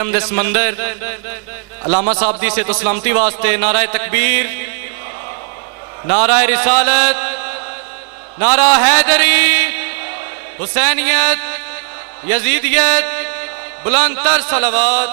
दे समंदर अलामा साहब दी से तो सलामती वास्ते नारा तकबीर, नारा रिसालत, नारा हैदरी, हुसैनियत, यजीदियत, बुलंदतर सलावत।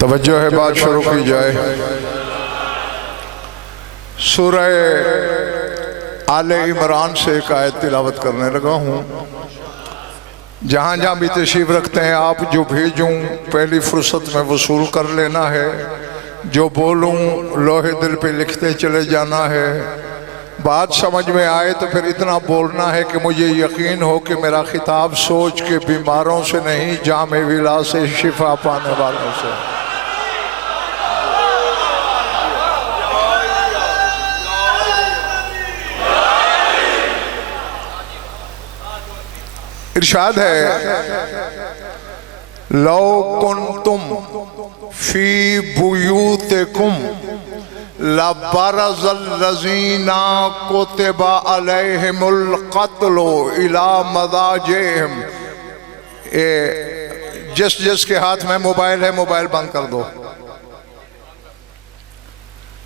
तवज्जो है, बात शुरू की जाए। सूरह आले इमरान से एक आयत तिलावत करने लगा हूँ। जहाँ जहाँ भी तशरीफ रखते हैं आप, जो भेजूँ पहली फुर्सत में वसूल कर लेना है, जो बोलूँ लोहे दिल पे लिखते चले जाना है। बात समझ में आए तो फिर इतना बोलना है कि मुझे यकीन हो कि मेरा खिताब सोच के बीमारों से नहीं, जामे विला से, शिफा पाने वालों से। इरशाद है लौ कुन्तुम फी बुयूतिकुम लबरज़ल्लज़ीना कुतिबा अलैहिमुल क़त्लु इला मदाजिहिम। जिस जिसके हाथ में मोबाइल है मोबाइल बंद कर दो।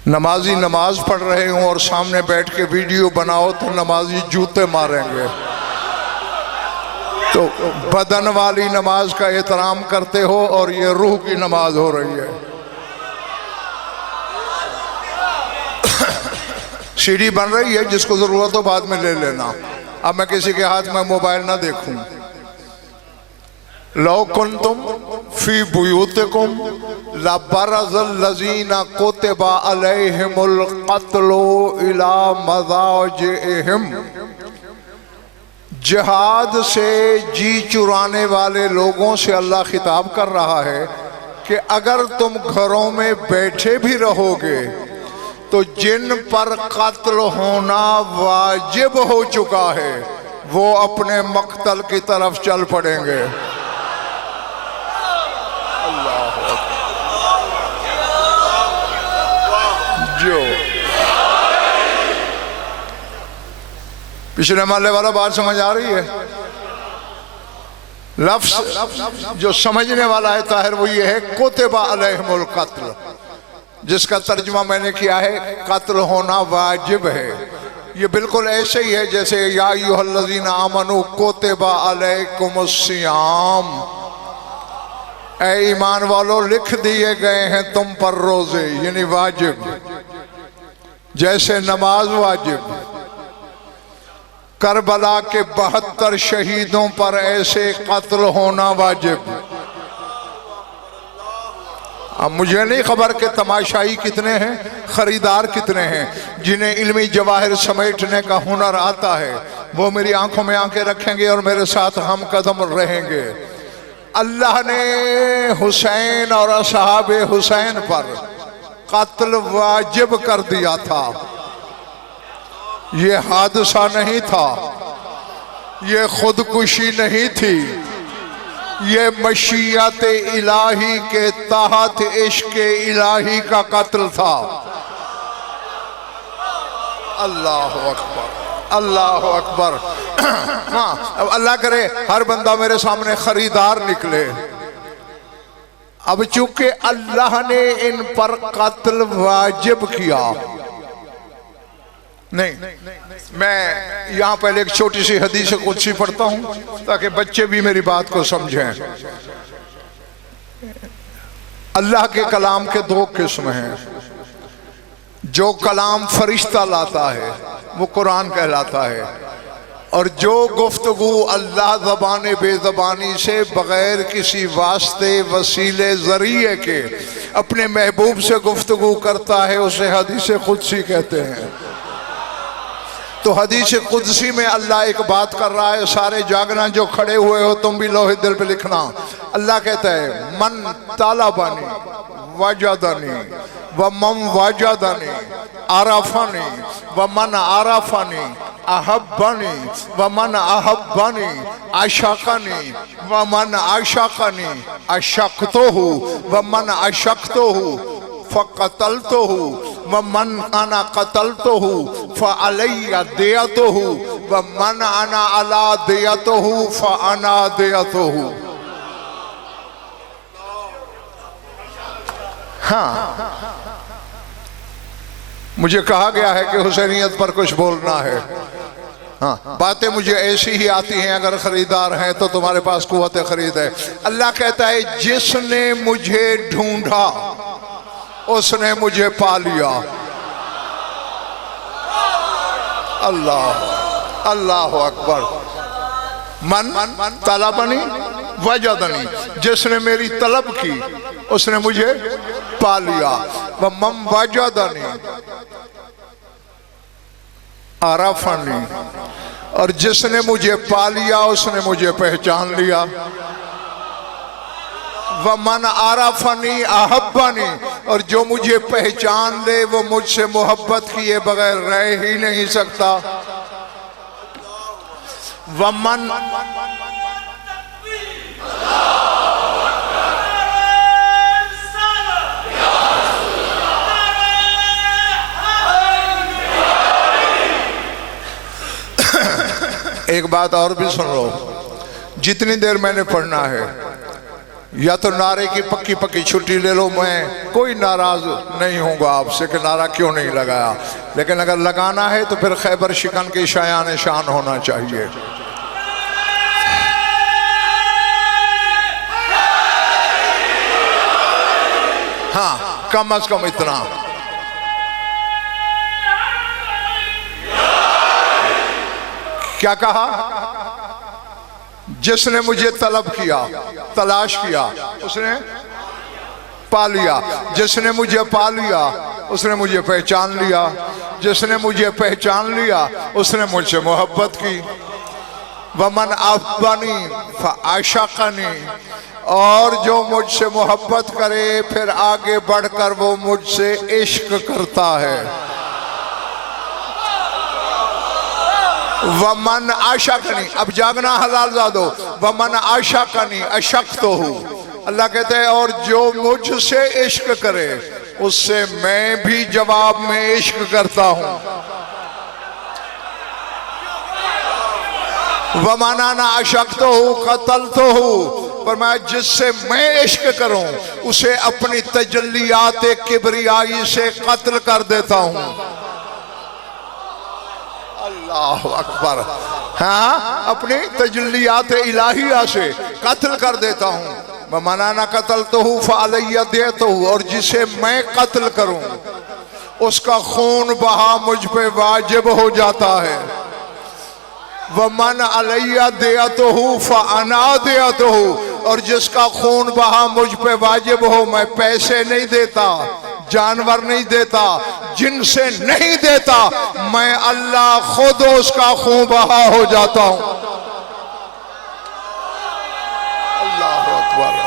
नमाजी नमाज पढ़ रहे हूँ और सामने बैठ के वीडियो बनाओ तो नमाजी जूते मारेंगे। तो बदन वाली नमाज का एहतराम करते हो और ये रूह की नमाज हो रही है। सीढ़ी बन रही है, जिसको जरूरत हो बाद में ले लेना। अब मैं किसी के हाथ में मोबाइल ना देखूं। लौ कुन्तुम फी बुयूतिकुम लबरज़ल्लज़ीना कुतिबा अलैहिमुल क़त्लु इला मदाजिहिम। जिहाद से जी चुराने वाले लोगों से अल्लाह खिताब कर रहा है कि अगर तुम घरों में बैठे भी रहोगे तो जिन पर कत्ल होना वाजिब हो चुका है वो अपने मक्तल की तरफ चल पड़ेंगे। जो पिछले माले वाला बात समझ आ रही है? लफ्ज जो समझने वाला है ताहिर वो ये है कुतिबा अलैहिमुल क़त्ल, जिसका तर्जुमा मैंने किया है कत्ल होना वाजिब है। ये बिल्कुल ऐसे ही है जैसे या अय्युहल्लज़ीना आमनू कुतिबा अलैकुमुस्सियाम, ऐ ईमान वालों लिख दिए गए हैं तुम पर रोजे, यानी वाजिब। जैसे नमाज वाजिब, करबला के 72 शहीदों पर ऐसे कत्ल होना वाजिब। अब मुझे नहीं खबर कि तमाशाई कितने हैं, खरीदार कितने हैं। जिन्हें इल्मी जवाहिर समेटने का हुनर आता है वो मेरी आंखों में आंखें रखेंगे और मेरे साथ हम कदम रहेंगे। अल्लाह ने हुसैन और असहाबे हुसैन पर कत्ल वाजिब कर दिया था। ये हादसा नहीं था, ये खुदकुशी नहीं थी, ये मशीयत इलाही के तहत इश्क इलाही का कत्ल था। अल्लाह अकबर, अल्लाह अकबर। हाँ, अब अल्लाह करे हर बंदा मेरे सामने खरीदार निकले। अब चूंकि अल्लाह ने इन पर कत्ल वाजिब किया, नहीं, मैं यहां पहले एक छोटी सी हदीस कुदसी पढ़ता हूं ताकि बच्चे भी मेरी बात को समझें। अल्लाह के कलाम के दो किस्म हैं। जो कलाम फरिश्ता लाता है वो कुरान कहलाता है, और जो गुफ्तगू अल्लाह ज़बान बेज़बानी से बग़ैर किसी वास्ते वसीले ज़रिए के अपने महबूब से गुफ्तगू करता है उसे हदीस कुदसी कहते हैं। तो हदीस कुदसी में अल्लाह एक बात कर रहा है, सारे जागना जो खड़े हुए हो तुम भी लोहे दिल पे लिखना। अल्लाह कहता है मन तालाबानी वाजादानी व मम वाजादानी आराफानी व मन आराफानी अहब्बानी व मन अहब्बानी आशाकानी व मन आशाकानी अशक्तोहु व मन अशक्तोहु फ़क़तलतोहु व मन अना क़तलतोहु फ़अलैया दियतोहु व मन अना अला दियतोहु फ़अना दियतोहु। हाँ, मुझे कहा गया है कि हुसैनियत पर कुछ बोलना है। हाँ, बातें मुझे ऐसी ही आती हैं, अगर खरीदार हैं तो तुम्हारे पास कुव्वत खरीद है। अल्लाह कहता है जिसने मुझे ढूंढा उसने मुझे पा लिया। अल्लाह अल्लाह अकबर। मन तलबनी वजदनी, जिसने मेरी तलब की उसने मुझे पा लिया। व मम वजदनी आरफनी, और जिसने मुझे पा लिया उसने मुझे पहचान लिया। व मन आरफनी अहब्बनी, और जो मुझे पहचान ले वो मुझसे मोहब्बत किए बगैर रह ही नहीं सकता। व मन एक बात और भी सुन लो, जितनी देर मैंने पढ़ना है या तो नारे की पक्की पक्की छुट्टी ले लो, मैं कोई नाराज नहीं होऊंगा आपसे कि नारा क्यों नहीं लगाया, लेकिन अगर लगाना है तो फिर खैबर शिकन के शायान शान होना चाहिए। हाँ, कम अज कम इतना। क्या कहा? जिसने मुझे तलब किया, तलाश किया, उसने पा लिया। जिसने मुझे पा लिया उसने मुझे पहचान लिया। जिसने मुझे पहचान लिया उसने मुझसे मोहब्बत की। वमन अहब्बनी फअशक़नी, और जो मुझसे मोहब्बत करे फिर आगे बढ़कर वो मुझसे इश्क करता है। वमन आशाकनी, अब जागना हलाल जादो। वमन आशाकनी अशक्त हूँ, अल्लाह कहते हैं और जो मुझसे इश्क करे उससे मैं भी जवाब में इश्क करता हूँ। वमाना ना अशक्त हूँ कतल तो हूँ, पर मैं जिससे मैं इश्क करूँ उसे अपनी तजल्लियात किबरियाई से कत्ल कर देता हूँ। अल्लाह अकबर। हाँ, अपनी तजल्लियात इलाहिया से कत्ल कर देता हूँ। मनाना कत्ल तो हूँ फ़अलैया देता हूँ, और जिसे मैं कत्ल करूँ उसका खून बहा मुझ पे वाजिब हो जाता है। वमन अलैया देता हूँ फ़अना देता हूँ, और जिसका खून बहा मुझ पे वाजिब हो, मैं पैसे नहीं देता, जानवर नहीं देता, जिनसे नहीं देता, मैं अल्लाह खुद उसका खून बहा हो जाता हूं। अल्लाह अकबर।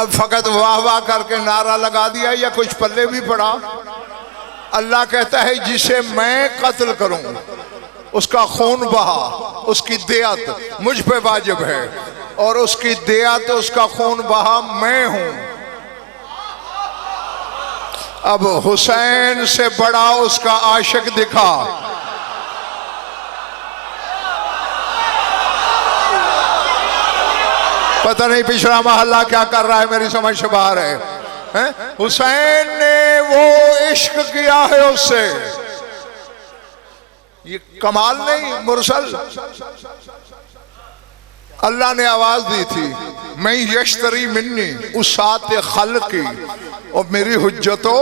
अब फकत वाह वाह करके नारा लगा दिया या कुछ पल्ले भी पड़ा? अल्लाह कहता है जिसे मैं कत्ल करूं उसका खून बहा, उसकी दियत मुझ पे वाजिब है, और उसकी दियत उसका खून बहा मैं हूं। अब हुसैन से बड़ा उसका आशिक दिखा। पता नहीं पिछड़ा मोहल्ला क्या कर रहा है, मेरी समझ से बाहर है। हुसैन ने वो इश्क किया है उससे, ये कमाल नहीं मुरसल। अल्लाह ने आवाज दी थी, मैं यश्तरी मिन्नी उसात खल की, और मेरी हुज्जतो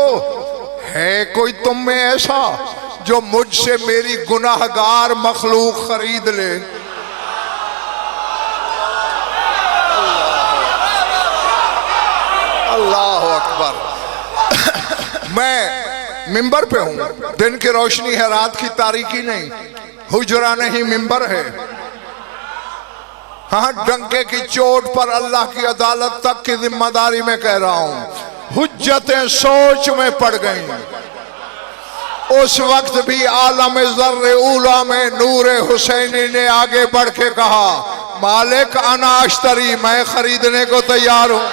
है कोई तुम में ऐसा जो मुझसे मेरी गुनाहगार मखलूक खरीद ले। अल्लाह अकबर। मैं मिंबर पे हूं, दिन की रोशनी है, रात की तारीकी नहीं, हुजरा नहीं मिंबर है। हाँ, डंके की चोट पर अल्लाह की अदालत तक की जिम्मेदारी में कह रहा हूं। हुज्जतें सोच में पड़ गई। उस वक्त भी आलम ज़र्रे ऊला में नूर हुसैनी ने आगे बढ़ के कहा, मालिक अना अश्तरी, मैं खरीदने को तैयार हूं।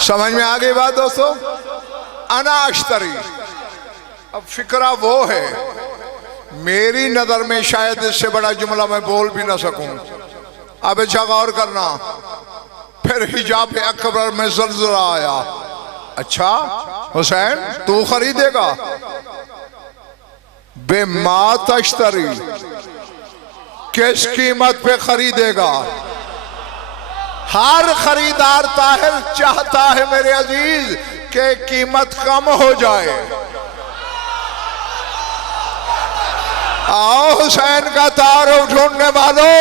समझ में आ गई बात दोस्तों? अना अश्तरी। अब फिक्रा वो है, मेरी नजर में शायद इससे बड़ा जुमला मैं बोल भी ना सकूं। अब अच्छा गौर करना। फिर हिजाब अकबर में ज़लज़ला आया। अच्छा हुसैन तू खरीदेगा? बेमात अश्तरी, किस कीमत पे खरीदेगा? हर खरीदार ताहिर चाहता है मेरे अजीज कि कीमत कम हो जाए। आओ हुसैन का तारुफ ढूंढने वालों,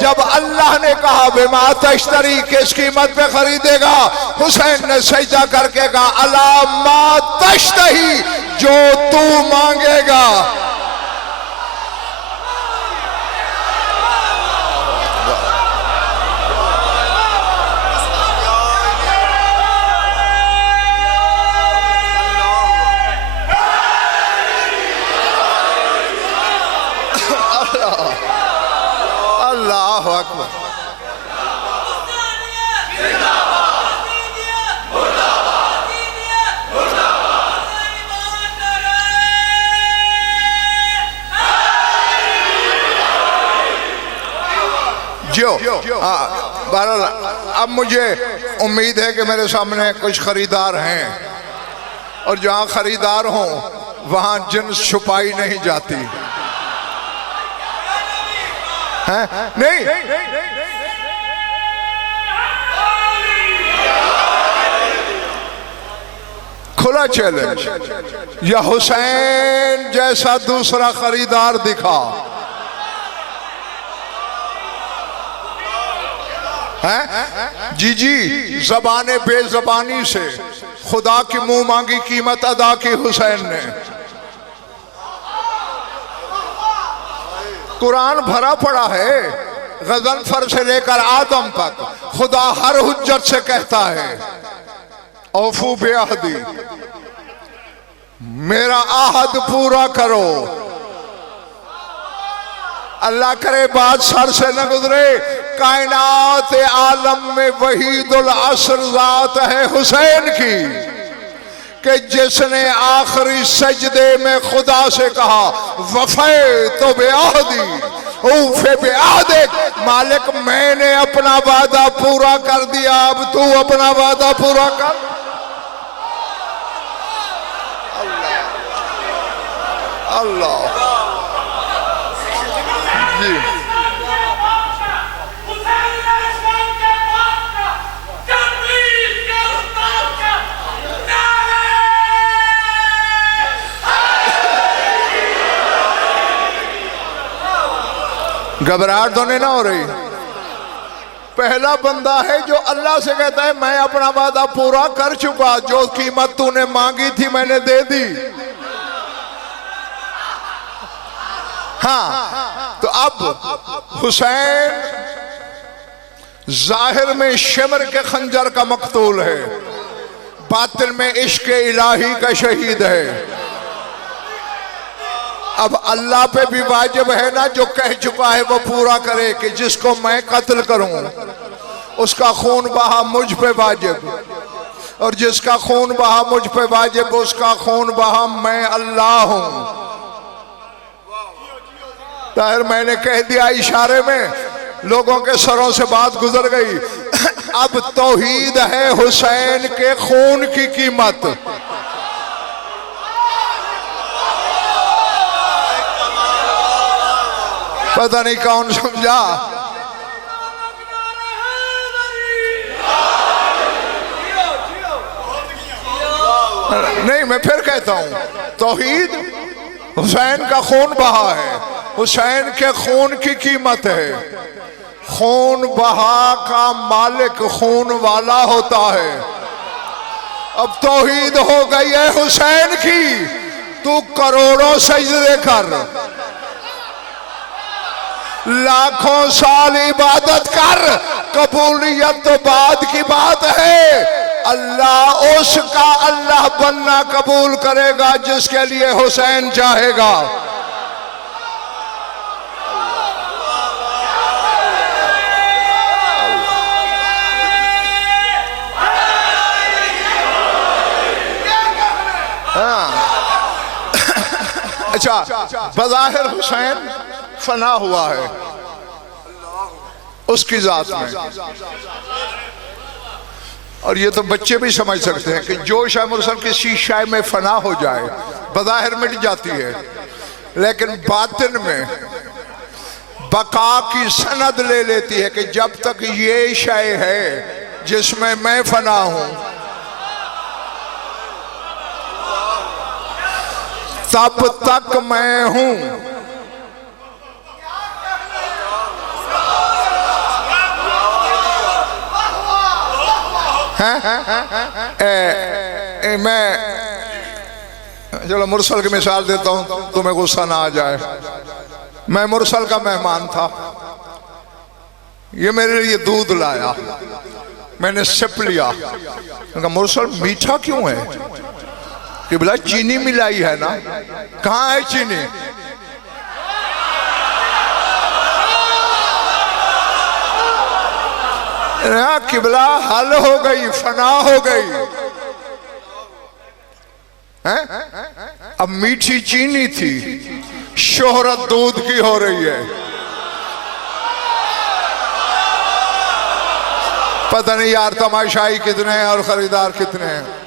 जब अल्लाह ने कहा बिमा तश्तरी, किस कीमत पे खरीदेगा, हुसैन ने सजदा करके कहा अला मा तश्तही, जो तू मांगेगा। अल्लाह अकबर। जो बहरहाल अब मुझे उम्मीद है कि मेरे सामने कुछ खरीदार हैं, और जहां खरीदार हों वहां जिन्स छुपाई नहीं जाती है। नहीं, खुला चैलेंज। या हुसैन जैसा दूसरा खरीदार दिखा है। जी जी, जबाने बेजबानी से खुदा की मुंह मांगी कीमत अदा की हुसैन ने। कुरान भरा पड़ा है, गजनफर से लेकर आदम तक खुदा हर हुज्जत से कहता है औफू बेअहदी, मेरा आहद पूरा करो। अल्लाह करे बात सर से न गुजरे। कायनात आलम में वहीदुल असर जात है हुसैन की, कि जिसने आखिरी सजदे में खुदा से कहा वफे तो बेआहदी उफे बेआहदे, मालिक मैंने अपना वादा पूरा कर दिया, अब तू अपना वादा पूरा कर। अल्लाह जी। घबराहट तो नहीं ना हो रही? पहला बंदा है जो अल्लाह से कहता है मैं अपना वादा पूरा कर चुका, जो कीमत तूने मांगी थी मैंने दे दी। हाँ, तो अब हुसैन जाहिर में शिमर के खंजर का मकतूल है, बातिन में इश्क इलाही का शहीद है। अब अल्लाह पे भी वाजिब है ना, जो कह चुका है वो पूरा करे कि जिसको मैं कत्ल करूं उसका खून बहा मुझ पे वाजिब, और जिसका खून बहा मुझ पे वाजिब उसका खून बहा मैं अल्लाह हूं। ताहिर मैंने कह दिया इशारे में, लोगों के सरों से बात गुजर गई। अब तौहीद है हुसैन के खून की कीमत। पता नहीं कौन समझा। नहीं, मैं फिर कहता हूं, तौहीद हुसैन का खून बहा है, हुसैन के खून की कीमत है। खून बहा का मालिक खून वाला होता है। अब तौहीद हो गई है हुसैन की, तू करोड़ों सजदे कर, लाखों साल इबादत कर, कबूलियत तो बाद की बात है। अल्लाह उसका अल्लाह बनना कबूल करेगा जिसके लिए हुसैन चाहेगा। अच्छा, बज़ाहिर हुसैन फना हुआ है उसकी जात में, और ये तो बच्चे भी समझ सकते हैं कि जो शाय मुरसल किसी शाय में फना हो जाए बज़ाहिर मिट जाती है, लेकिन बातिन में बका की सनद ले लेती है कि जब तक ये शाय है जिसमें मैं फना हूं तब तक मैं हूं। मैं चलो मुरसल की मिसाल देता हूं, तुम्हें गुस्सा ना आ जाए। मैं मुरसल का मेहमान था, ये मेरे लिए दूध लाया, मैंने सिप लिया। मुरसल मीठा क्यों है? कि बोला चीनी मिलाई है ना। कहाँ है चीनी? किबला हल हो गई, फना हो गई है? अब मीठी चीनी थी, शोहरत दूध की हो रही है। पता नहीं यार तमाशाई कितने हैं और खरीदार कितने हैं।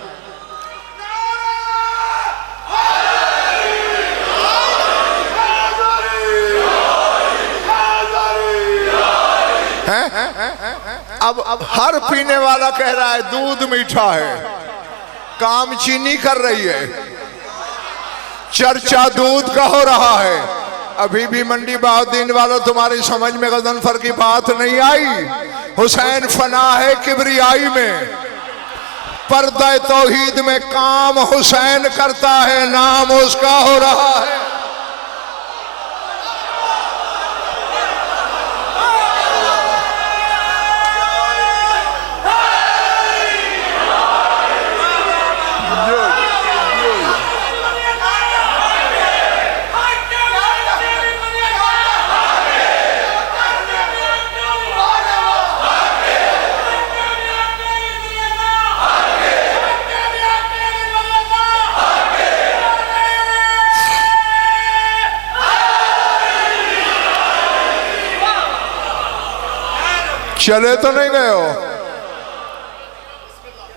अब हर पीने वाला कह रहा है दूध मीठा है, काम चीनी कर रही है, चर्चा दूध का हो रहा है। अभी भी मंडी बहाउद्दीन वालों तुम्हारी समझ में गजनफर की बात नहीं आई। हुसैन फना है किबरियाई में, पर्दा तौहीद में काम हुसैन करता है, नाम उसका हो रहा है। चले तो नहीं गए हो?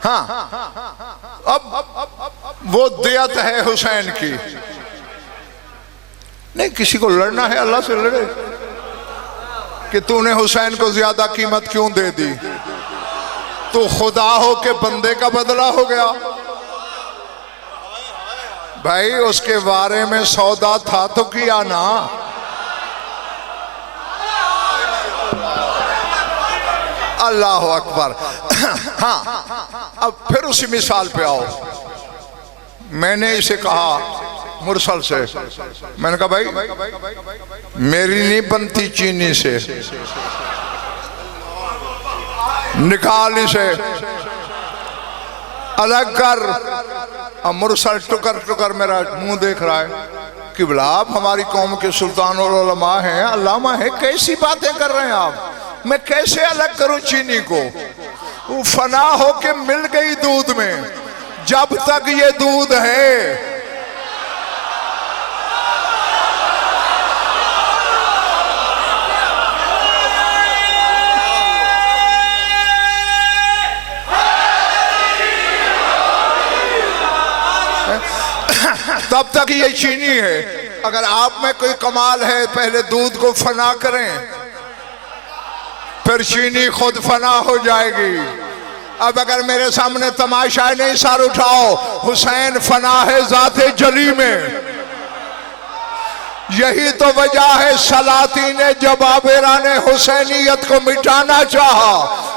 हाँ, अब वो दियत है हुसैन की। नहीं, किसी को लड़ना है अल्लाह से लड़े कि तूने हुसैन को ज्यादा कीमत क्यों दे दी, तू खुदा हो के बंदे का बदला हो गया। भाई उसके बारे में सौदा था तो किया ना। अल्लाह अकबर। हाँ, अब फिर उसी मिसाल पे आओ। मैंने इसे कहा मुरसल से, मैंने कहा भाई मेरी नहीं बनती चीनी से, निकाल इसे, अलग कर। अब मुरसल टुकर टुकर मेरा मुंह देख रहा है कि बोला आप हमारी कौम के सुल्तान और उलमा हैं, अल्लामा है, कैसी बातें कर रहे हैं आप, मैं कैसे अलग करूं चीनी को? वो फना होके मिल गई दूध में, जब तक ये दूध है तब तक ये चीनी है। अगर आप में कोई कमाल है, पहले दूध को फना करें, फिर चीनी खुद फना हो जाएगी। अब अगर मेरे सामने तमाशा नहीं सर उठाओ, हुसैन फना है ज़ाते जली में। यही तो वजह है सलातीन जबाबेरा ने हुसैनियत को मिटाना चाहा,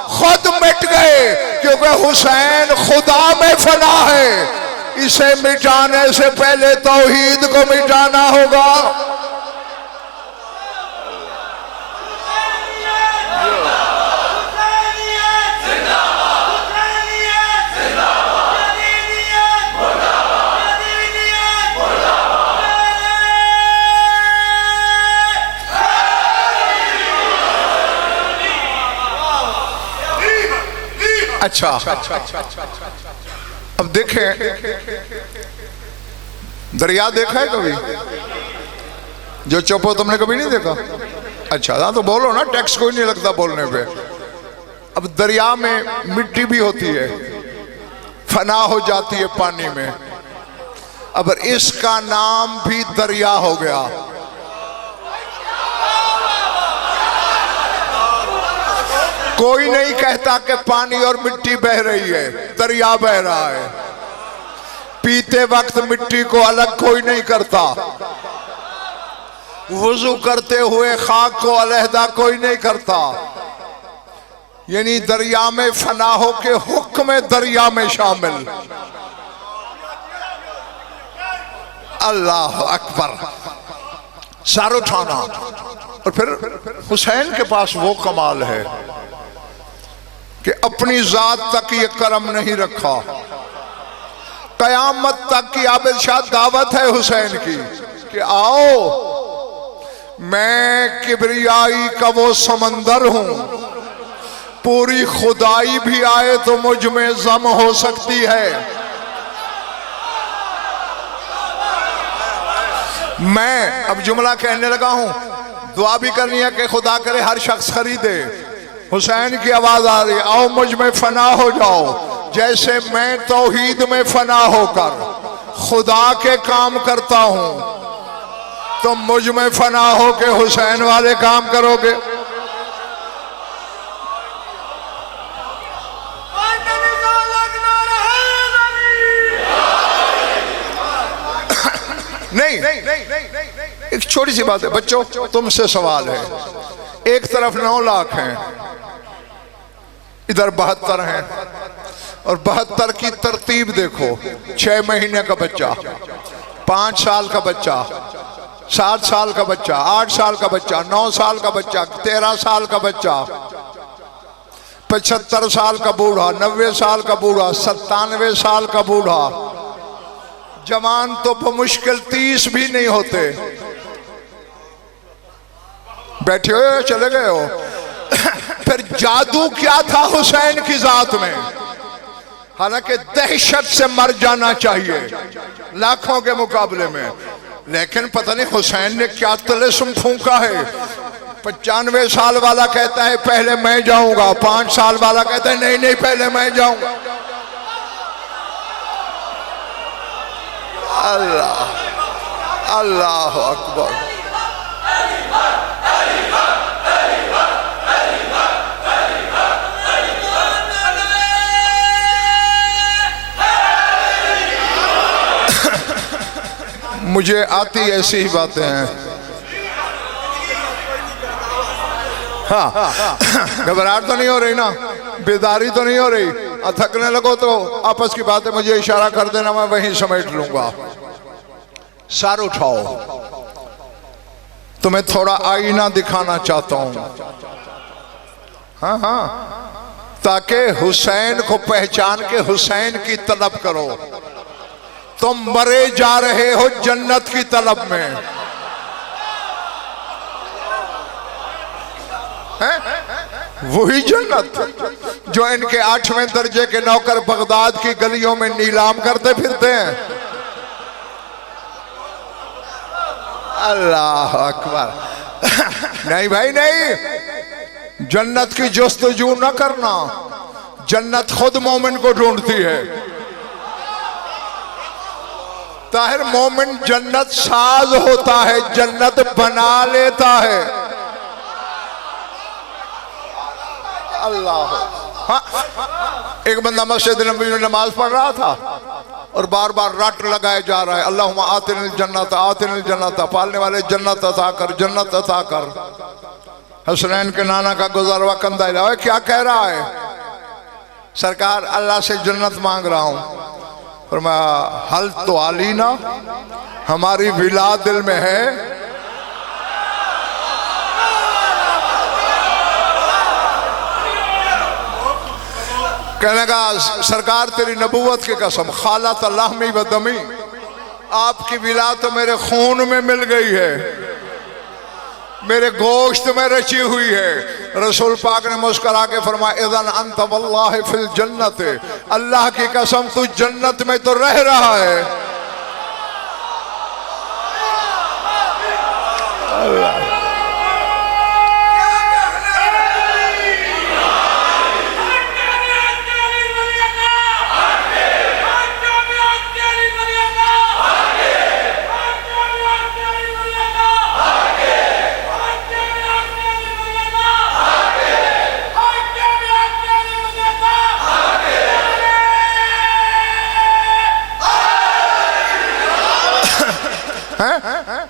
खुद मिट गए, क्योंकि हुसैन खुदा में फना है। इसे मिटाने से पहले तौहीद को मिटाना होगा। अच्छा, अब देखें, दरिया देखा है कभी? जो चुप हो तुमने कभी नहीं देखा? अच्छा, हाँ तो बोलो ना, टैक्स कोई नहीं लगता बोलने पे। अब दरिया में मिट्टी भी होती है, फना हो जाती है पानी में। अब इसका नाम भी दरिया हो गया। कोई नहीं कहता कि पानी और मिट्टी बह रही है, दरिया बह रहा है। पीते वक्त मिट्टी को अलग कोई नहीं करता, वुजू करते हुए खाक को अलहदा कोई नहीं करता। यानी दरिया में फना हो के हुक्म दरिया में शामिल। अल्लाह अकबर, सर उठाना। और फिर हुसैन के पास वो कमाल है कि अपनी जात तक ये करम नहीं रखा। कयामत तक की आबिद शाह दावत है हुसैन की कि आओ, मैं किबरियाई का वो समंदर हूं, पूरी खुदाई भी आए तो मुझ में जम हो सकती है। मैं अब जुमला कहने लगा हूं, दुआ भी करनी है कि खुदा करे हर शख्स खरीदे। हुसैन की आवाज आ रही, आओ मुझ में फना हो जाओ, जैसे मैं तौहीद में फना होकर खुदा के काम करता हूं, तो मुझ में फना हो के हुसैन वाले काम करोगे। नहीं, एक छोटी सी बात है बच्चों, तुमसे सवाल है। एक तरफ 9 लाख हैं, इधर 72 हैं, और 72 की तरतीब देखो। 6 महीने का बच्चा, 5 साल का बच्चा, 7 साल का बच्चा, 8 साल का बच्चा, 9 साल का बच्चा, 13 साल का बच्चा, 75 साल का बूढ़ा, 90 साल का बूढ़ा, 97 साल का बूढ़ा, जवान तो बमुश्किल 30 भी नहीं होते। बैठे हो चले गए हो। फिर जादू क्या था हुसैन की जात में? हालांकि दहशत से मर जाना चाहिए लाखों के मुकाबले में, लेकिन पता नहीं हुसैन ने क्या तलस्सुम फूंका है। 95 साल वाला कहता है पहले मैं जाऊंगा, 5 साल वाला कहता है नहीं नहीं पहले मैं जाऊंगा। अल्लाह अल्लाह अकबर। मुझे आती ऐसी ही बातें हैं। हाँ, घबराहट तो नहीं हो रही ना, बेदारी तो नहीं हो रही। थकने लगो तो आपस की बातें मुझे इशारा कर देना, मैं वहीं समेट लूंगा। सर उठाओ, तुम्हें थोड़ा आईना दिखाना चाहता हूं। हाँ हाँ, ताकि हुसैन को पहचान के हुसैन की तलब करो। तुम मरे जा रहे हो जन्नत की तलब में, वही जन्नत जो इनके 8वें दर्जे के नौकर बगदाद की गलियों में नीलाम करते फिरते हैं। अल्लाह अकबर। नहीं भाई नहीं, जन्नत की जस्तजू न करना, जन्नत खुद मोमिन को ढूंढती है। ताहिर मोमिन जन्नत साज होता है, जन्नत बना लेता है। अल्लाह। हाँ, एक बंदा मस्जिद नबी में नमाज पढ़ रहा था और बार बार रट लगाए जा रहा है, अल्लाहुम्मा आतिनिल जन्नत, आतिनिल जन्नत, पालने वाले जन्नत अता कर, जन्नत अता कर। हसनैन के नाना का गुजारवा कंधा हिला, क्या कह रहा है? सरकार अल्लाह से जन्नत मांग रहा हूं। और मैं हल तो आली ना, हमारी विला दिल में है। कहने का सरकार तेरी नबूवत की कसम, खालत अल्लाहमी व दमी, आपकी विला तो मेरे खून में मिल गई है, मेरे गोश्त में रची हुई है। रसूल पाक ने मुस्कुरा के फरमाया, इज़न अंत वल्लाहि फिल जन्नत, अल्लाह की कसम तू जन्नत में तो रह रहा है। अल्लाह।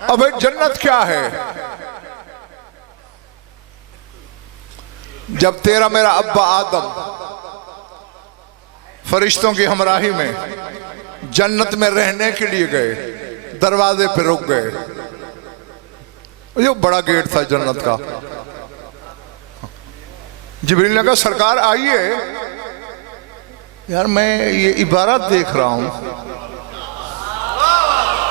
अब जन्नत क्या है? जब तेरा मेरा अब्बा आदम फरिश्तों की हमराही में जन्नत में रहने के लिए गए, दरवाजे पे रुक गए। ये बड़ा गेट था जन्नत का। जिब्रील ने कहा, सरकार आइए। यार मैं ये इबारत देख रहा हूं,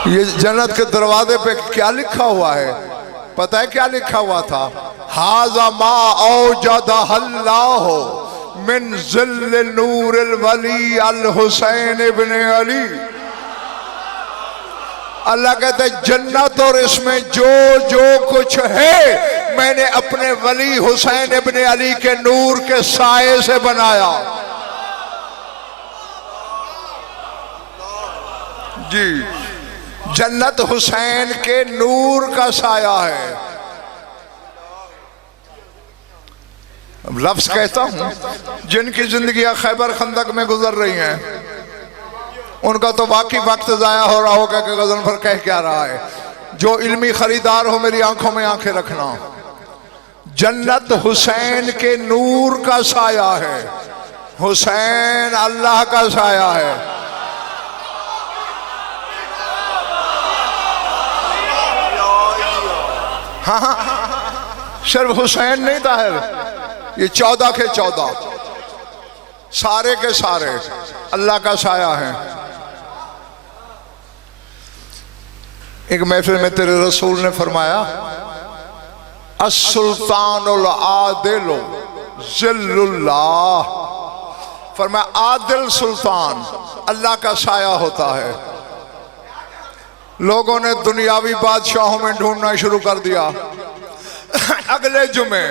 ये जन्नत के दरवाजे पे क्या लिखा हुआ है? पता है क्या लिखा हुआ था? हाज़ा मा औजदहल्लाहु मिन ज़िल्ल नूरिल वली अल हुसैन इब्न अली। अल्लाह कहते जन्नत और इसमें जो जो कुछ है मैंने अपने वली हुसैन इब्न अली के नूर के साये से बनाया। जी, जन्नत हुसैन के नूर का साया है। लफ्ज कहता हूं, जिनकी जिंदगियां खैबर खंदक में गुजर रही हैं उनका तो वाकई वक्त जाया हो रहा होगा कि गज़नफर कह क्या रहा है। जो इल्मी खरीदार हो मेरी आंखों में आंखें रखना, जन्नत हुसैन के नूर का साया है। हुसैन अल्लाह का साया है। हाँ, सिर्फ हुसैन नहीं ताहिर, ये 14 के 14 सारे के सारे अल्लाह का साया है। एक महफिल में तेरे रसूल ने फरमाया, अस्सुल्तानुल आदिल ज़िल्लुल्लाह। फरमाया आदिल सुल्तान अल्लाह का साया होता है। लोगों ने दुनियावी बादशाहों में ढूंढना शुरू कर दिया। अगले जुमे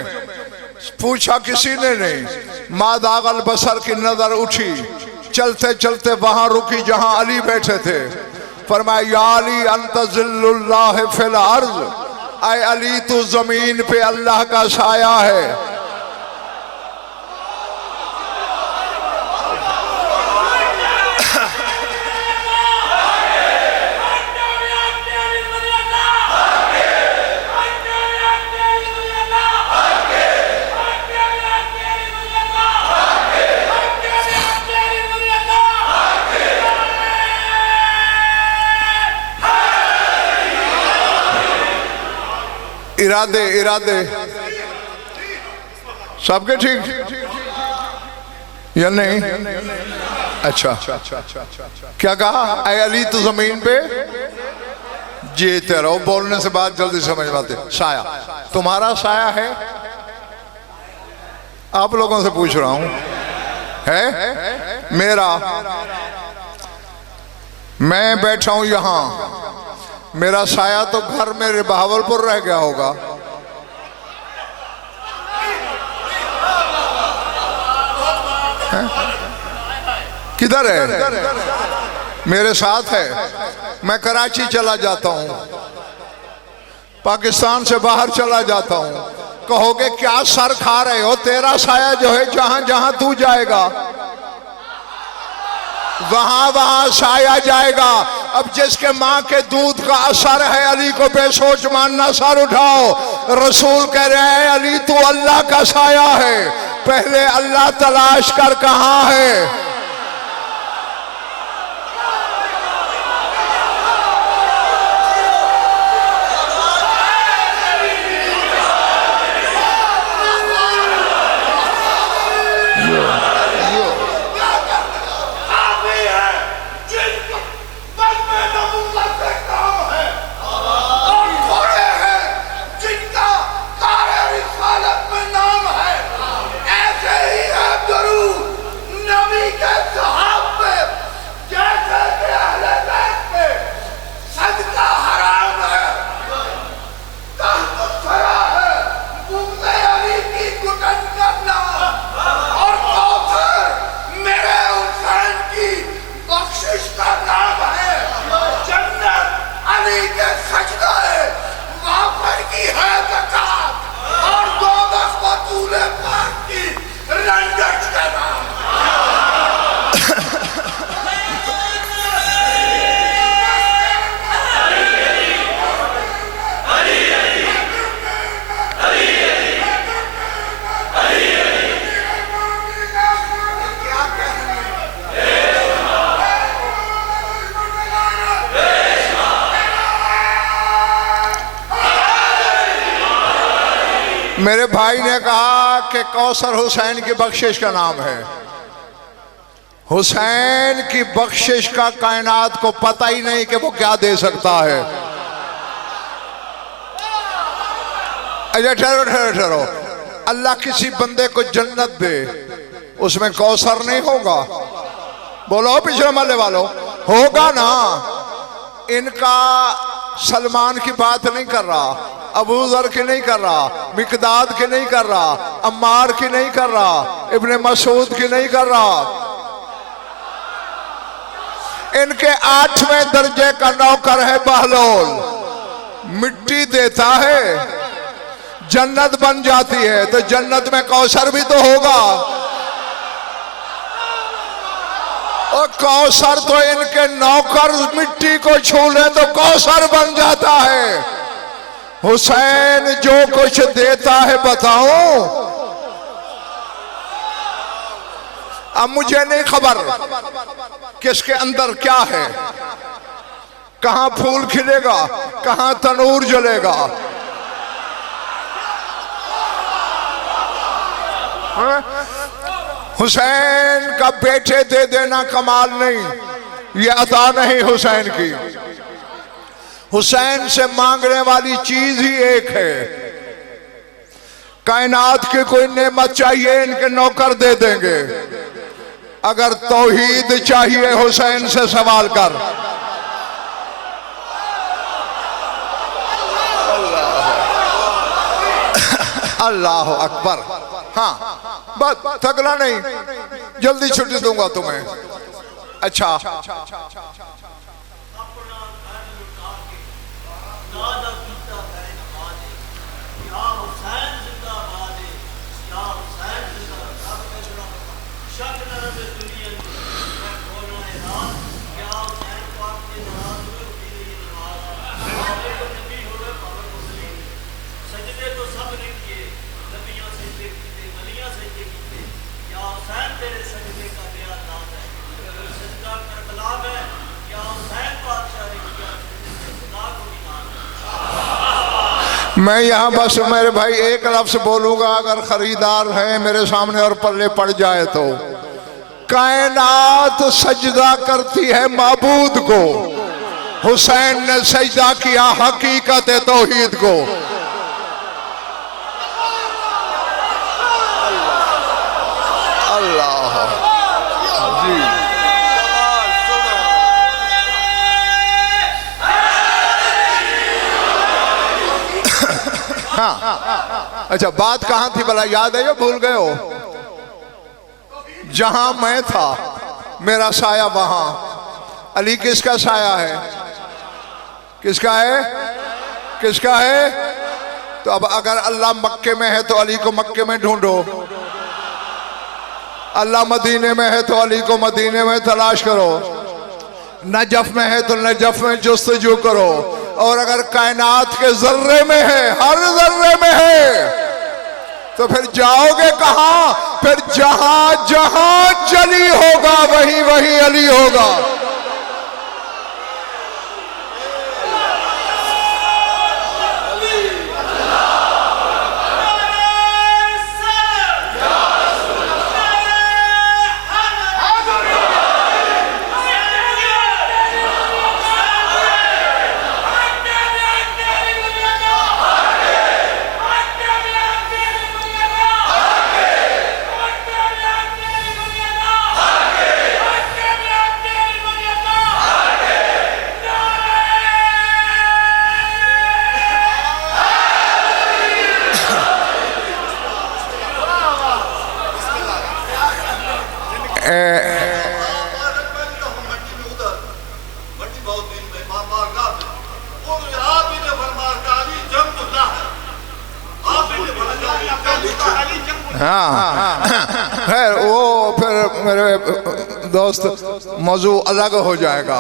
पूछा किसी ने नहीं, मादागल बसर की नजर उठी, चलते चलते वहां रुकी जहां अली बैठे थे। फरमाया या अली अंत ज़िल्लुल्लाह फिल अर्ज़, ऐ अली तू जमीन पे अल्लाह का साया है। इरादे इरादे सबके ठीक या नहीं? अच्छा, क्या कहा? ऐ अली तो जमीन पे जीते रहो। बोलने से बात जल्दी समझ में आती। साया, तुम्हारा साया है? आप लोगों से पूछ रहा हूं, है? मेरा, मैं बैठा हूं यहां, मेरा साया तो घर मेरे बहावलपुर रह गया होगा। किधर है? मेरे साथ है। मैं कराची चला जाता हूं, पाकिस्तान से बाहर चला जाता हूं, कहोगे क्या सर खा रहे हो? तेरा साया जो है जहां जहां तू जाएगा वहां वहां साया जाएगा। अब जिसके मां के दूध का असर है अली को बेसोच मानना। सर उठाओ। रसूल कह रहे हैं अली तू अल्लाह का साया है, पहले अल्लाह तलाश कर कहां है। मेरे भाई ने कहा कि कौसर हुसैन की बख्शिश का नाम है। हुसैन की बख्शिश का कायनात को पता ही नहीं कि वो क्या दे सकता है। अच्छा ठहरो ठहरो ठहरो, अल्लाह किसी बंदे को जन्नत दे, उसमें कौसर नहीं होगा? बोलो पिछले मल्ले वालों, होगा ना। इनका सलमान की बात नहीं कर रहा, अबू ज़र की नहीं कर रहा, मिकदाद की नहीं कर रहा, अम्मार की नहीं कर रहा, इब्ने मसूद की नहीं कर रहा। इनके 8वें दर्जे का नौकर है बहलोल। मिट्टी देता है, जन्नत बन जाती है, तो जन्नत में कौसर भी तो होगा। और कौसर तो इनके नौकर मिट्टी को छू ले तो कौसर बन जाता है। हुसैन जो कुछ देता है बताओ। अब मुझे नहीं खबर किसके अंदर क्या है, कहां फूल खिलेगा, कहां तनूर जलेगा। हुसैन का बेटे दे देना कमाल नहीं, ये अता नहीं हुसैन की। हुसैन से मांगने वाली चीज ही एक है। कायनात की कोई नेमत चाहिए, इनके नौकर दे देंगे। अगर तौहीद चाहिए हुसैन से सवाल कर। अल्लाह अकबर। हाँ बस थकना नहीं, जल्दी छुट्टी दूंगा तुम्हें। अच्छा मैं यहाँ बस मेरे भाई एक लफ्ज बोलूंगा, अगर खरीदार हैं मेरे सामने और पल्ले पड़ जाए तो। कायनात सजदा करती है माबूद को, हुसैन ने सजदा किया हकीकत तौहीद को। अल्लाह जी। हाँ अच्छा, बात कहाँ थी भला, याद है या भूल गए हो? जहां मैं था मेरा साया वहां। अली किसका साया है? किसका है? किसका है? तो अब अगर अल्लाह मक्के में है तो अली को मक्के में ढूंढो, अल्लाह मदीने में है तो अली को मदीने में तलाश करो, नजफ में है तो नजफ में जुस्तजू करो, और अगर कायनात के जर्रे में है, हर जर्रे में है, तो फिर जाओगे कहां? फिर जहां जहां जली होगा वहीं वहीं अली होगा। खैर वो फिर मेरे दोस्त मौजू अलग हो जाएगा।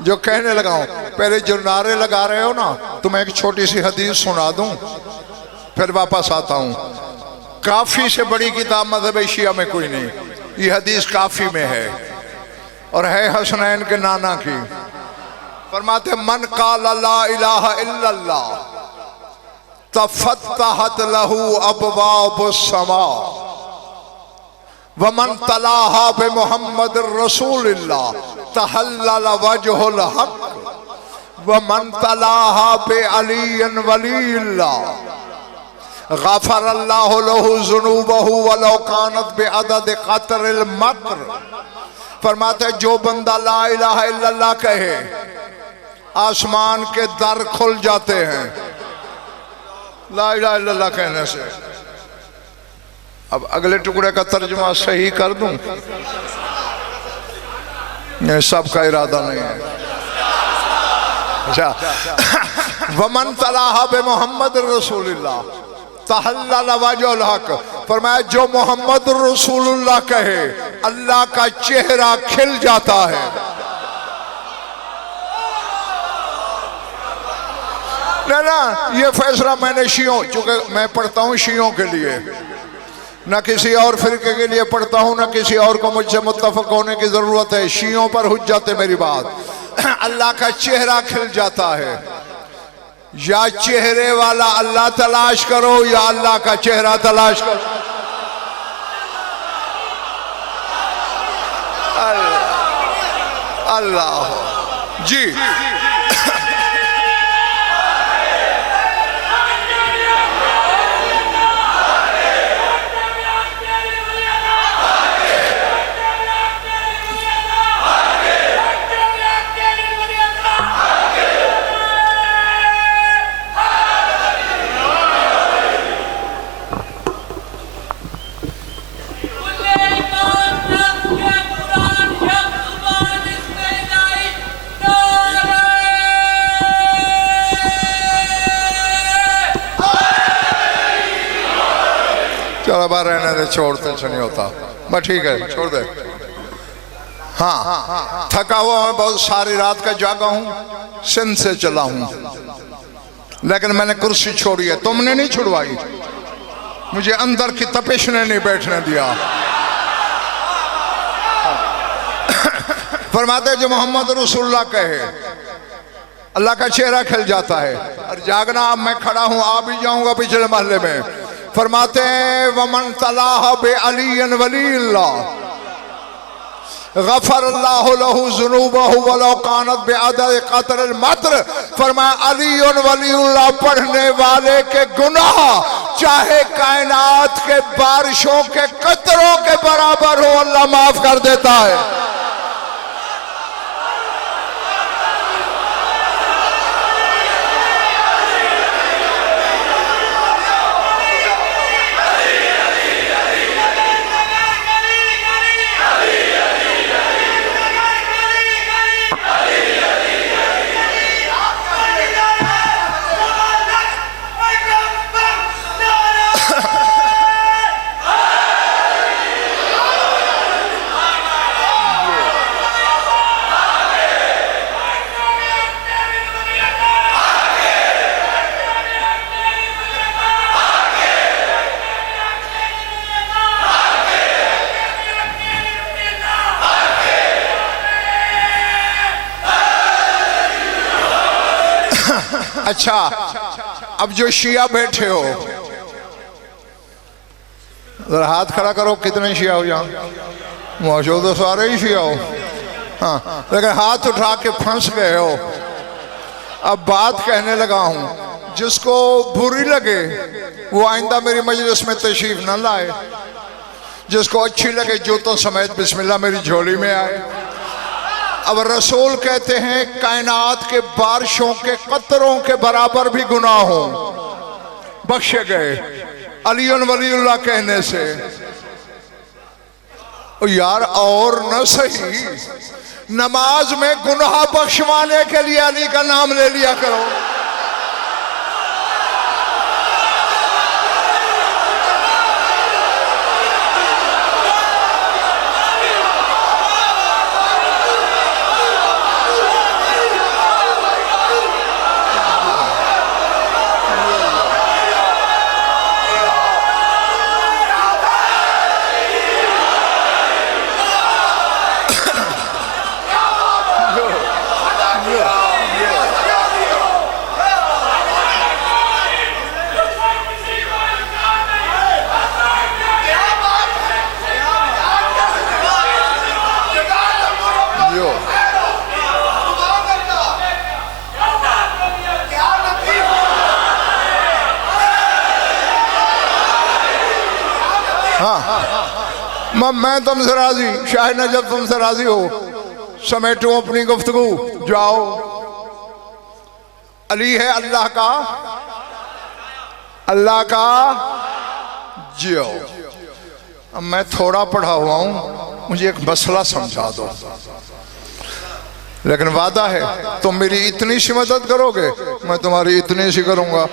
जो कहने लगा हूं, पहले जो नारे लगा रहे हो ना, तो मैं एक छोटी सी हदीस सुना दूं फिर वापस आता हूं। काफी से बड़ी किताब मज़हब शिया में कोई नहीं, ये हदीस काफी में है और है हसनैन के नाना की। फरमाते मन काला ला इलाहा इल्लल्लाह तफत्तहत लहू अबवाबुस समा वमन तलाहा बे मुहम्मद रसूलिल्लाह तहल्लल वजहुल हक वमन तलाहा बे अलीन वलील्लाह गफर अल्लाहु लहू ज़ुनूबहु वलौ कानत बे अदद क़तरिल मक्र। फरमाते जो बंदा ला इलाहा इल्लल्लाह कहे, आसमान के दर खुल जाते हैं ला इलाहा इल्लल्लाह कहने से। अब अगले टुकड़े का तर्जुमा सही कर दूं? ये सबका इरादा नहीं है। अच्छा, वमन तलाहा बे मुहम्मद रसूलुल्लाह तहल्लल वजहुल हक। फरमाया जो मोहम्मद रसूलुल्लाह कहे, अल्लाह का चेहरा खिल जाता है। ना ये फैसला मैंने शियों, चूंकि मैं पढ़ता हूँ शियों के लिए, न किसी और फिरके के लिए पढ़ता हूँ, न किसी और को मुझसे मुत्तफक होने की जरूरत है। शियों पर हुज्जत है मेरी बात। अल्लाह का चेहरा खिल जाता है। या चेहरे वाला अल्लाह तलाश करो या अल्लाह का चेहरा तलाश करो। अल्लाह जी। चलो बार रहने दे, छोड़ते नहीं होता, बस ठीक है छोड़ दे। हाँ थका हुआ मैं बहुत, सारी रात का जागा हूँ, सिंध से चला हूँ, लेकिन मैंने कुर्सी छोड़ी है। तुमने नहीं छुड़वाई, मुझे अंदर की तपिश ने नहीं बैठने दिया। फरमाते जो मोहम्मद रसूलुल्लाह कहे, अल्लाह का चेहरा खिल जाता है। और जागना, अब मैं खड़ा हूं, आ भी जाऊंगा पिछले महल्ले में। फरमाते हैं वमन तलाह बे अली वलील्लाह गफर अल्लाह लहू जुनूबहु वलौ कानत बिअदद क़त्रिल मत्र। फरमाया अली वलीउल्लाह पढ़ने वाले के गुनाह चाहे कायनात के बारिशों के कतरों के बराबर हो, अल्लाह माफ कर देता है। अच्छा, अब जो शिया बैठे हो जरा हाथ खड़ा करो, कितने शिया हो यहाँ? मौजूद तो सारे ही शिया हो। हाँ, लेकिन हाथ उठा के फंस गए हो। अब बात कहने लगा हूं, जिसको बुरी लगे वो आइंदा मेरी मजलिस में तशरीफ न लाए, जिसको अच्छी लगे जूतों समेत बिस्मिल्लाह मेरी झोली में आए। अब रसूल कहते हैं कायनात के बारिशों के कतरों के बराबर भी गुनाह हो बख्शे गए अली वलीउल्लाह कहने से। ओ यार, और न सही, नमाज में गुनाह बख्शवाने के लिए अली का नाम ले लिया करो। मैं तुमसे राजी, शाह नजब तुमसे राजी हो, समेटो अपनी गुफ्तगू, जाओ। अली है अल्लाह का जियो। अब मैं थोड़ा पढ़ा हुआ हूं, मुझे एक मसला समझा दो, लेकिन वादा है तुम मेरी इतनी सी मदद करोगे, मैं तुम्हारी इतनी सी करूंगा।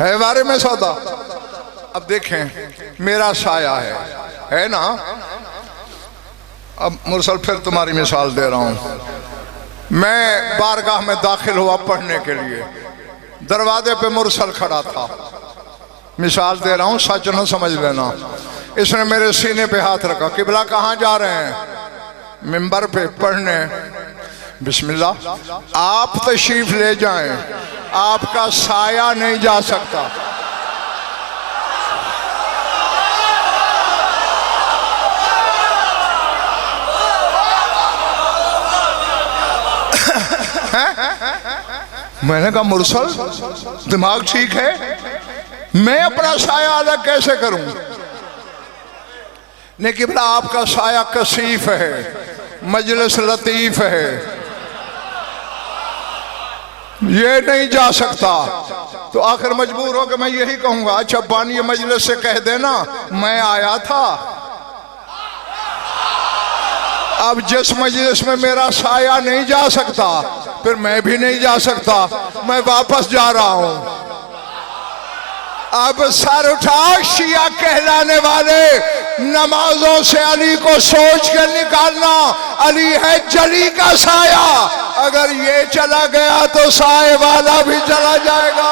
है बारे में सौदा। अब देखें, मेरा साया है ना। अब मुरसल फिर तुम्हारी मिसाल दे रहा हूं। मैं बारगाह में दाखिल हुआ पढ़ने के लिए, दरवाजे पे मुरसल खड़ा था। मिसाल दे रहा हूं, सच न समझ लेना। इसने मेरे सीने पे हाथ रखा, किबला कहाँ जा रहे हैं? मिंबर पे पढ़ने। बिस्मिल्लाह। आप तशरीफ ले जाएं, आपका साया नहीं जा सकता। मैंने कहा मुरसल, दिमाग ठीक है? मैं अपना साया अलग कैसे करूं? लेकिन बोला आपका साया कसीफ है, मजलिस लतीफ है, ये नहीं जा सकता। तो आखिर मजबूर हो कि मैं यही कहूंगा, अच्छा बानी मजलिस से कह देना मैं आया था। अब जिस मजलिस में मेरा साया नहीं जा सकता, फिर मैं भी नहीं जा सकता, मैं वापस जा रहा हूं। अब सर उठा शिया कहलाने वाले, नमाजों से अली को सोच के निकालना। अली है जली का साया, अगर ये चला गया तो साए वाला भी चला जाएगा।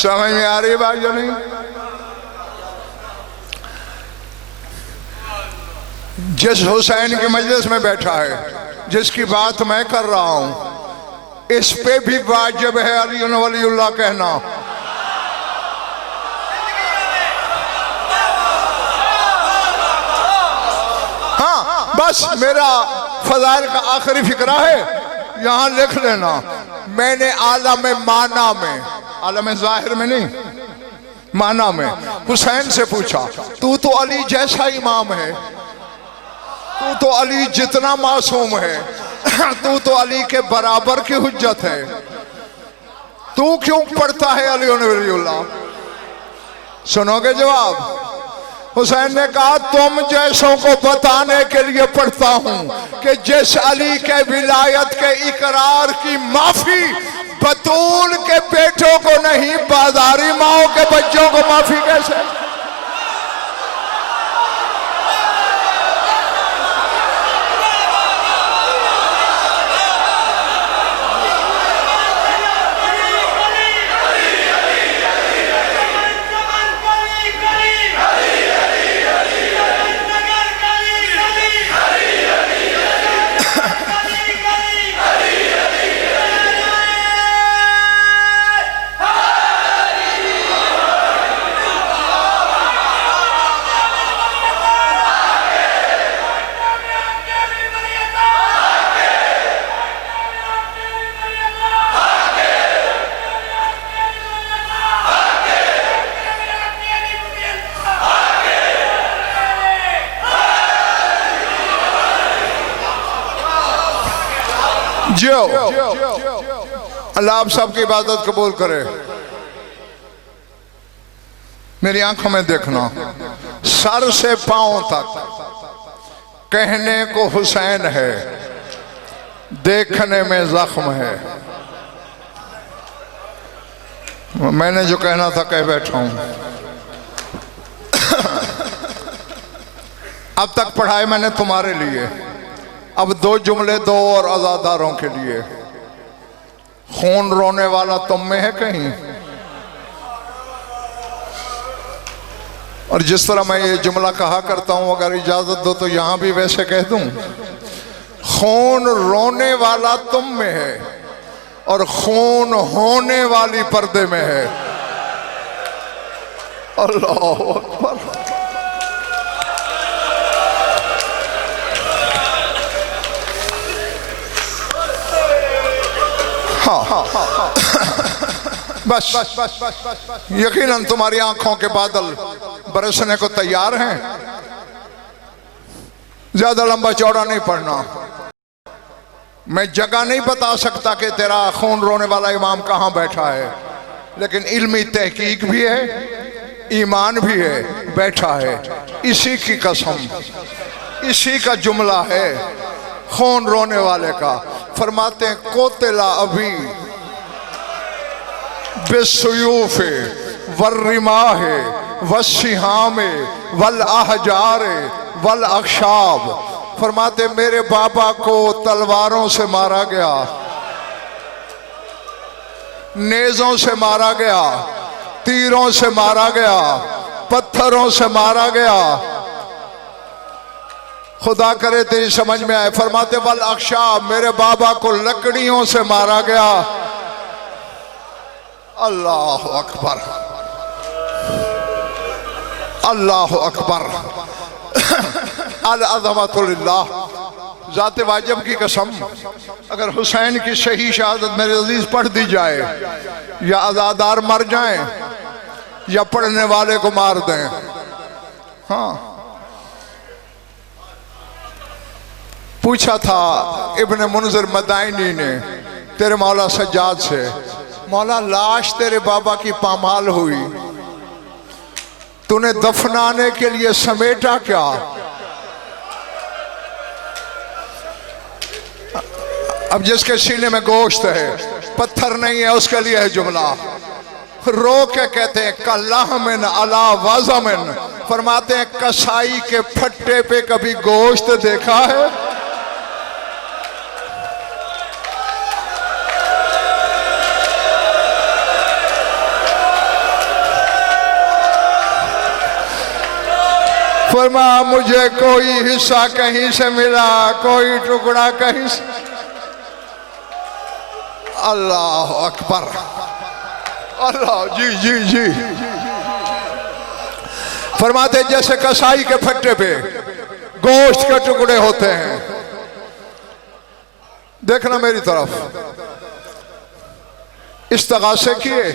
समझ में आ रही बात या नहीं? जिस हुसैन की मजलिस में बैठा है, जिसकी बात मैं कर रहा हूं, इस पे भी वाजिब है अली वलीउल्लाह कहना। हाँ, बस मेरा फजाइल का आखिरी फिक्रा है, यहां लिख लेना। मैंने आलम माना में, आलम जाहिर में नहीं, माना में हुसैन से पूछा, तू तो अली जैसा इमाम है, तू तो अली जितना मासूम है, तू तो अली के बराबर की हुज्जत है, तू क्यों पढ़ता है अली वलीउल्लाह? सुनोगे जवाब? हुसैन ने कहा, तुम जैसों को बताने के लिए पढ़ता हूं कि जिस अली के विलायत के इकरार की माफी बतूल के बेटों को नहीं, बाजारी माओ के बच्चों को माफी कैसे? जो अल्लाह आप सबकी इबादत कबूल करे। मेरी आंखों में देखना, सर से पांव तक कहने को हुसैन है, देखने में जख्म है। मैंने जो कहना था कह बैठा हूं। अब तक पढ़ाई मैंने तुम्हारे लिए, अब दो जुमले दो और आजादारों के लिए। खून रोने वाला तुम में है कहीं? और जिस तरह मैं ये जुमला कहा करता हूं, अगर इजाजत दो तो यहां भी वैसे कह दूं। खून रोने वाला तुम में है और खून होने वाली पर्दे में है। अल्लाह अकबर। बस यकीनन तुम्हारी आंखों के बादल बरसने को तैयार हैं। ज्यादा लंबा चौड़ा नहीं पढ़ना। मैं जगह नहीं बता सकता कि तेरा खून रोने वाला इमाम कहां बैठा है, लेकिन इल्मी तहकीक भी है, ईमान भी है, बैठा है। इसी की कसम, इसी का जुमला है खून रोने वाले का। फरमाते हैं, कोतिला अभी बेसुयूफे वर्रिमाहे वस्सिहामे वल आहजारे वल अक्षाब। फरमाते मेरे बाबा को तलवारों से मारा गया, नेज़ों से मारा गया, तीरों से मारा गया, पत्थरों से मारा गया। खुदा करे तेरी समझ में आए। फरमाते वल अक्षाब, मेरे बाबा को लकड़ियों से मारा गया। अल्लाह अकबर, अल्लाह अकबर। अल अज़मतुल्लाह, ज़ाते वाजिब की कसम, अगर हुसैन की सही शहादत मेरे अजीज पढ़ दी जाए, या आज़ादार मर जाएं या पढ़ने वाले को मार दें। हाँ, पूछा था इब्ने मुनज़िर मदाइनी ने तेरे मौला सज्जाद से, मौला लाश तेरे बाबा की पामाल हुई, तूने दफनाने के लिए समेटा क्या? अब जिसके सीने में गोश्त है, पत्थर नहीं है, उसके लिए है जुमला। रो के कहते हैं कल्लाहमिन अला वाज़मिन। फरमाते हैं कसाई के फट्टे पे कभी गोश्त देखा है? फरमाया मुझे कोई हिस्सा कहीं से मिला, कोई टुकड़ा कहीं से। अल्लाह अकबर, अल्लाह, जी जी जी। फरमाते जैसे कसाई के फट्टे पे गोश्त के टुकड़े होते हैं। देखना मेरी तरफ, इस्तगासे किए,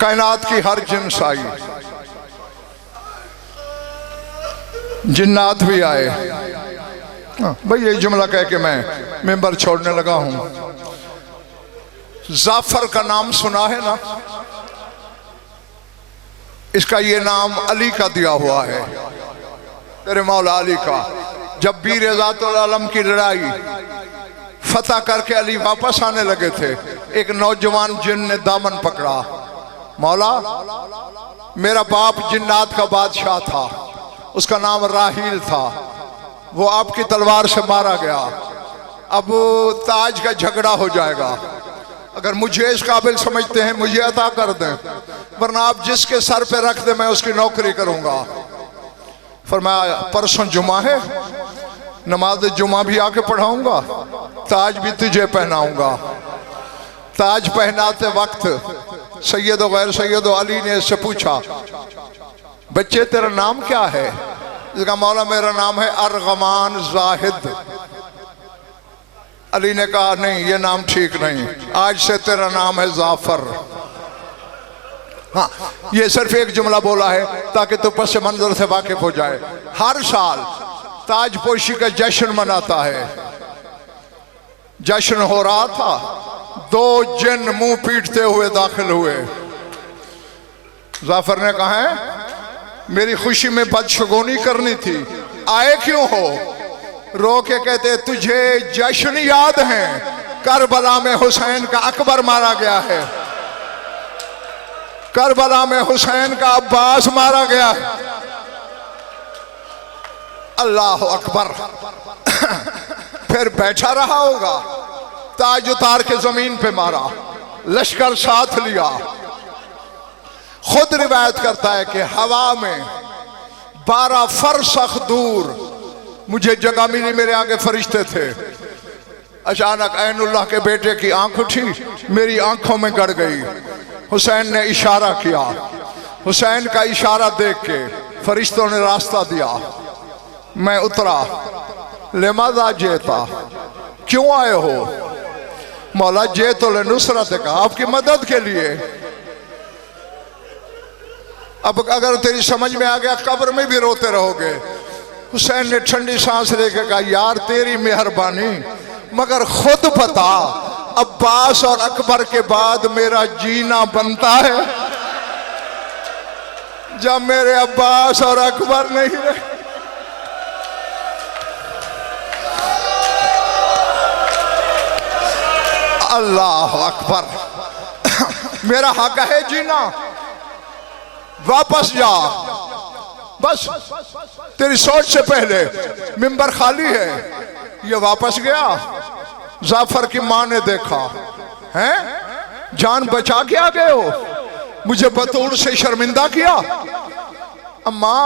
कायनात की हर जिन्स आई, जिन्नात भी आए। भाई ये जुमला कह के मैं मेंबर छोड़ने लगा हूं। जाफर का नाम सुना है ना, इसका ये नाम अली का दिया हुआ है, तेरे मौला अली का। जब बीर ज़ातुल आलम की लड़ाई फतह करके अली वापस आने लगे थे, एक नौजवान जिन ने दामन पकड़ा, मौला मेरा बाप जिन्नात का बादशाह था, उसका नाम राहील था, वो आपकी तलवार से मारा गया, अब ताज का झगड़ा हो जाएगा, अगर मुझे इस काबिल समझते हैं मुझे अता कर दें, वरना आप जिसके सर पे रख दे मैं उसकी नौकरी करूंगा। फरमाया परसों जुमा है, नमाज जुमा भी आके पढ़ाऊंगा, ताज भी तुझे पहनाऊंगा। ताज पहनाते वक्त सैयद गैर सैयद अली ने इससे पूछा, बच्चे तेरा नाम क्या है? इसका मौला मेरा नाम है अरगमान जाहिद। अली ने कहा नहीं ये नाम ठीक नहीं, आज से तेरा नाम है जाफर। हाँ, ये सिर्फ एक जुमला बोला है ताकि तू पस मंजर से वाकिफ हो जाए। हर साल ताजपोशी का जश्न मनाता है। जश्न हो रहा था, दो जिन मुंह पीटते हुए दाखिल हुए। जाफर ने कहा है मेरी खुशी में बदशगुनी करनी थी, आए क्यों हो? रो के कहते तुझे जश्न याद है, करबला में हुसैन का अकबर मारा गया है, करबला में हुसैन का अब्बास मारा गया है। अल्लाह अकबर। फिर बैठा रहा होगा, ताज उतार के जमीन पे मारा, लश्कर साथ लिया। खुद रिवायत करता है कि हवा में 12 फरसख दूर मुझे जगह मिली, मेरे आगे फरिश्ते थे। अचानक ऐनुल्लाह के बेटे की आंख उठी, मेरी आंखों में गड़ गई। हुसैन ने इशारा किया, हुसैन का इशारा देख के फरिश्तों ने रास्ता दिया। मैं उतरा, लेमादा जेता, क्यों आए हो? मौला जेतो ले नुसरत का, आपकी मदद के लिए। अब अगर तेरी समझ में आ गया कब्र में भी रोते रहोगे। हुसैन ने ठंडी सांस लेके कहा यार तेरी मेहरबानी, मगर खुद बता अब्बास और अकबर के बाद मेरा जीना बनता है जब मेरे अब्बास और अकबर नहीं रहे। अल्लाह अकबर। मेरा हक है जीना, वापस जा। बस तेरी सोच से पहले मिंबर खाली है, ये वापस गया। जाफर की मां ने देखा, हैं जान बचा के आ गए हो, मुझे बतूल से शर्मिंदा किया। अम्मा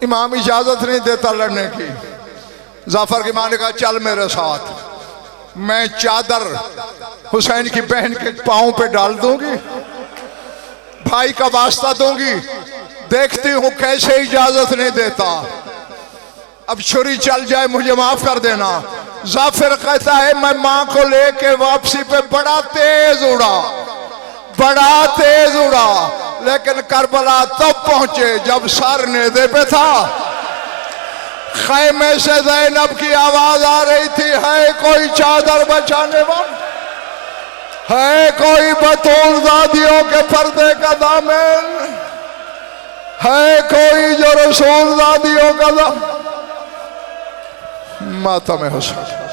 इमाम इजाजत नहीं देता लड़ने की। जाफर की मां ने कहा चल मेरे साथ, मैं चादर हुसैन की बहन के पांव पे डाल दूंगी, भाई का वास्ता दूंगी, देखती हूं कैसे इजाजत नहीं देता। अब छुरी चल जाए मुझे माफ कर देना। जाफिर कहता है मैं मां को लेके वापसी पे बड़ा तेज उड़ा, बड़ा तेज उड़ा, लेकिन करबला तब पहुंचे जब सर नेज़े पे था। खैमे से ज़ैनब की आवाज आ रही थी, है कोई चादर बचाने वाला, है कोई बतूल दादियों के पर्दे का दामन, है कोई जो रसूल दादियों का दामन। माता में हुसैन।